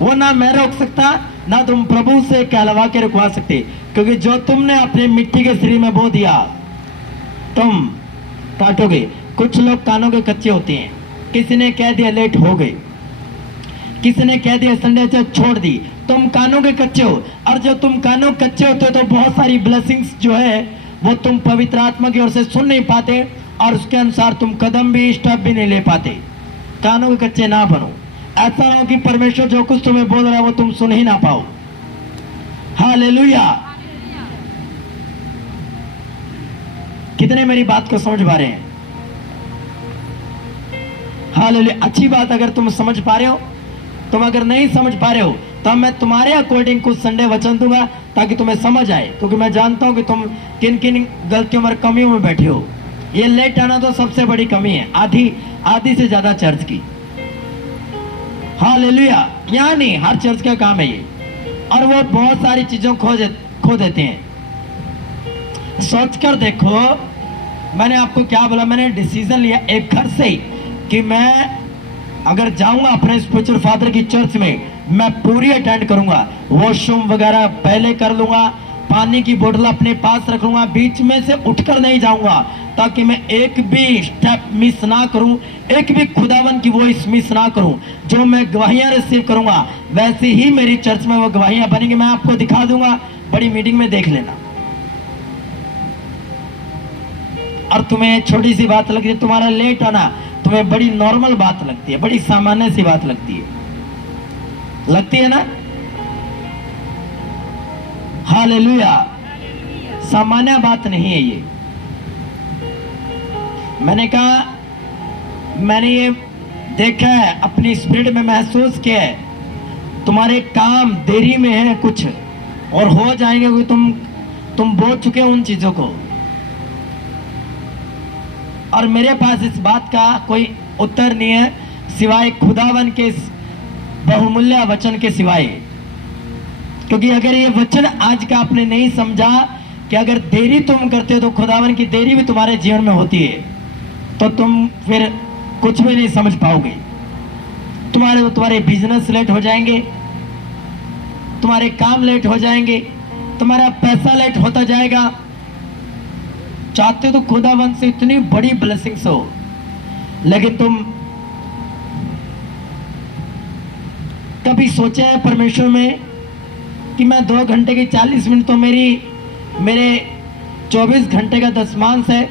वो ना मैं रोक सकता ना तुम प्रभु से कहलवा के रुकवा सकते, क्योंकि जो तुमने अपने मिट्टी के शरीर में बो दिया तुम काटोगे। कुछ लोग कानों के कच्चे होते हैं, किसी ने कह दिया लेट हो गए, किसी ने कह दिया संडे से छोड़ दी, तुम कानों के कच्चे हो। और जब तुम कानों कच्चे होते हो तो बहुत सारी ब्लेसिंग्स जो है वो तुम पवित्र आत्मा की ओर से सुन नहीं पाते और उसके अनुसार तुम कदम भी स्टेप भी नहीं ले पाते। कानों के कच्चे ना बनो। ऐसा ना हो कि परमेश्वर जो कुछ तुम्हें बोल रहा है वो तुम सुन ही ना पाओ। हालेलुया। कितने मेरी बात को समझ पा रहे हैं? हालेलुया। अच्छी बात, अगर तुम समझ पा रहे हो। तुम अगर नहीं समझ पा रहे हो तो मैं तुम्हारे अकॉर्डिंग कुछ संडे वचन दूंगा ताकि तुम्हें समझ आए, क्योंकि मैं जानता हूं कि तुम किन किन गलतियों और कमियों में बैठे हो। ये लेट आना तो सबसे बड़ी कमी है, आधी से ज्यादा चर्च की। हालेलुया। यहाँ नहीं, हर चर्च का काम है ये, और वो बहुत सारी चीजों खो देते हैं। सोचकर देखो, मैंने आपको क्या बोला, मैंने डिसीजन लिया एक घर से ही कि मैं अगर जाऊंगा अपने स्पिरिचुअल फादर की चर्च में, मैं पूरी अटेंड करूंगा। वॉशरूम वगैरह पहले कर लूंगा, पानी की बोतल अपने पास रख लूंगा, बीच में से उठकर नहीं जाऊंगा ताकि मैं एक भी स्टेप मिस ना करूं, एक भी खुदावन की वॉइस मिस ना करूं। जो मैं गवाहियां रिसीव करूंगा वैसे ही मेरी चर्च में वो गवाहियां बनेंगी। मैं आपको दिखा दूंगा, बड़ी मीटिंग में देख लेना। और तुम्हें छोटी सी बात लगती है, तुम्हारा लेट आना तुम्हें बड़ी नॉर्मल बात लगती है, बड़ी सामान्य सी बात लगती है ना? हालेलुया। सामान्य बात नहीं है ये। मैंने कहा, मैंने ये देखा है, अपनी स्पिरिट में महसूस किया है, तुम्हारे काम देरी में है कुछ, और हो जाएंगे क्योंकि तुम बोल चुके हो उन चीजों को। और मेरे पास इस बात का कोई उत्तर नहीं है सिवाय खुदावन के बहुमूल्य वचन के सिवाय। क्योंकि अगर ये वचन आज का आपने नहीं समझा कि अगर देरी तुम करते हो तो खुदावन की देरी भी तुम्हारे जीवन में होती है, तो तुम फिर कुछ भी नहीं समझ पाओगे। तुम्हारे बिजनेस लेट हो जाएंगे, तुम्हारे काम लेट हो जाएंगे, तुम्हारा पैसा लेट होता जाएगा। चाहते हो तो खुदावन से इतनी बड़ी ब्लेसिंग्स हो, लेकिन तुम कभी सोचा है परमेश्वर में कि मैं 2 घंटे की 40 मिनट तो मेरे 24 घंटे का दशमांश है,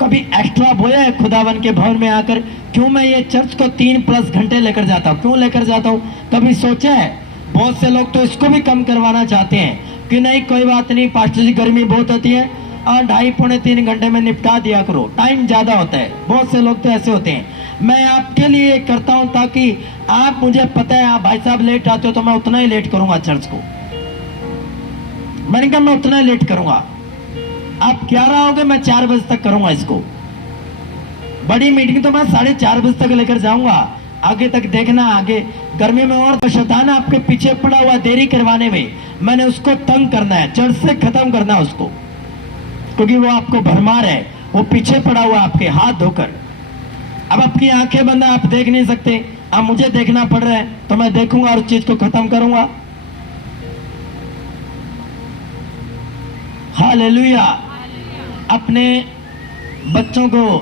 कभी एक्स्ट्रा बोया है खुदावन के भवन में आकर? क्यों मैं ये चर्च को 3+ घंटे लेकर जाता हूँ? क्यों लेकर जाता हूँ? कभी सोचा है? बहुत से लोग तो इसको भी कम करवाना चाहते हैं कि नहीं कोई बात नहीं पास्टर जी, गर्मी बहुत होती है और 2.5-3 घंटे में निपटा दिया करो, टाइम ज्यादा होता है। बहुत से लोग तो ऐसे होते हैं। मैं आपके लिए करता हूं ताकि आप, मुझे पता है आप भाई साहब लेट आते हो तो मैं उतना ही लेट करूंगा चर्च को। मैंने कहा मैं उतना ही लेट करूंगा। आप 11 आओगे, मैं 4 बजे तक करूंगा इसको। बड़ी मीटिंग तो मैं 4:30 बजे तक लेकर जाऊंगा। आगे तक देखना, आगे गर्मी में और तो शैतान आपके पीछे पड़ा हुआ देरी करवाने में। मैंने उसको तंग करना है, चर्च से खत्म करना है उसको, क्योंकि वो आपको भरमार है, वो पीछे पड़ा हुआ आपके हाथ धोकर। अब आपकी आंखें बंद है, आप देख नहीं सकते, अब मुझे देखना पड़ रहा है तो मैं देखूंगा और उस चीज को खत्म करूंगा। हालेलुया। अपने बच्चों को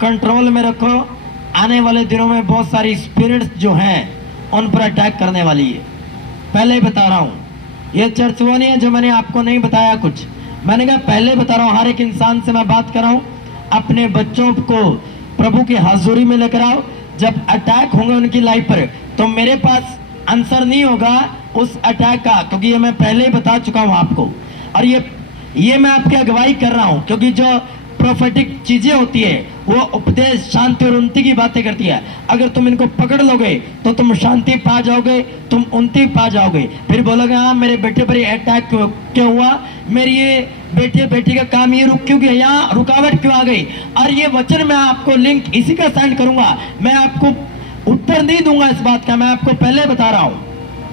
कंट्रोल में रखो। आने वाले दिनों में बहुत सारी स्पिरिट्स जो हैं उन पर अटैक करने वाली है। पहले ही बता रहा हूं, यह चर्च वो नहीं है जो मैंने आपको नहीं बताया कुछ। मैंने कहा पहले बता रहा हूं, हर एक इंसान से मैं बात कर रहा हूं, अपने बच्चों को प्रभु की हाजुरी में लेकर आओ। जब अटैक होंगे उनकी लाइफ पर तो मेरे पास आंसर नहीं होगा उस अटैक का, क्योंकि ये मैं पहले ही बता चुका हूं आपको। और ये मैं आपकी अगुवाई कर रहा हूं, क्योंकि जो प्रोफेटिक चीजें होती है वो उपदेश, शांति और उन्नति की बातें करती है। अगर तुम इनको पकड़ लोगे तो तुम शांति पा जाओगे, तुम उन्नति पा जाओगे। फिर बोलोगे हाँ मेरे बेटे पर ये अटैक क्यों हुआ, मेरी ये बेटी का काम ये रुक क्यों गया, यहाँ रुकावट क्यों आ गई। और ये वचन मैं आपको लिंक इसी का सेंड करूंगा। मैं आपको उत्तर नहीं दूंगा इस बात का, मैं आपको पहले बता रहा हूँ।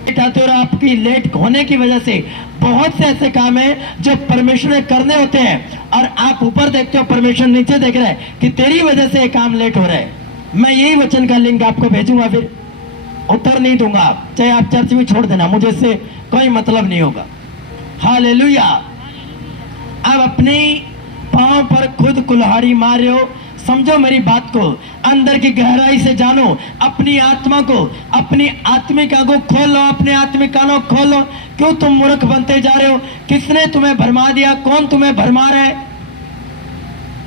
और आपकी लेट होने की वजह से बहुत से ऐसे काम हैं जो परमेश्वर ने करने होते हैं, और आप ऊपर देखते हो, परमेश्वर नीचे देख रहा है कि तेरी वजह से ये काम लेट हो रहा है। मैं यही वचन का लिंक आपको भेजूंगा, फिर उत्तर नहीं दूंगा, चाहे आप चर्च भी छोड़ देना, मुझे इससे कोई मतलब नहीं होगा। हालेलुया। अब अपने पांव पर खुद कुल्हाड़ी मारे हो, समझो मेरी बात को, अंदर की गहराई से जानो, अपनी आत्मा को, अपनी आत्मिक आंखों खोलो, अपने आत्मिक कानों खोलो। क्यों तुम मूर्ख बनते जा रहे हो? किसने तुम्हें भरमा दिया? कौन तुम्हें भरमा रहा है?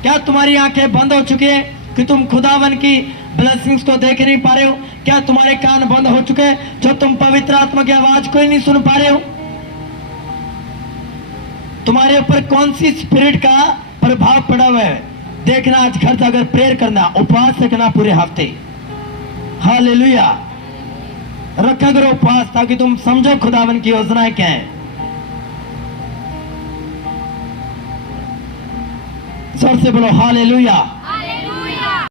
क्या तुम्हारी आंखें बंद हो चुकी है कि तुम खुदावन की ब्लेसिंग्स को देख नहीं पा रहे हो? क्या तुम्हारे कान बंद हो चुके हैं जो तुम पवित्र आत्मा की आवाज को ही नहीं सुन पा रहे हो? तुम्हारे ऊपर कौन सी स्पिरिट का प्रभाव पड़ा हुआ है। देखना आज घर जाकर प्रेयर करना, उपवास रखना पूरे हफ्ते। हालेलुया। रखा करो उपवास ताकि तुम समझो खुदावन की योजनाएं क्या है। जोर से बोलो हालेलुया।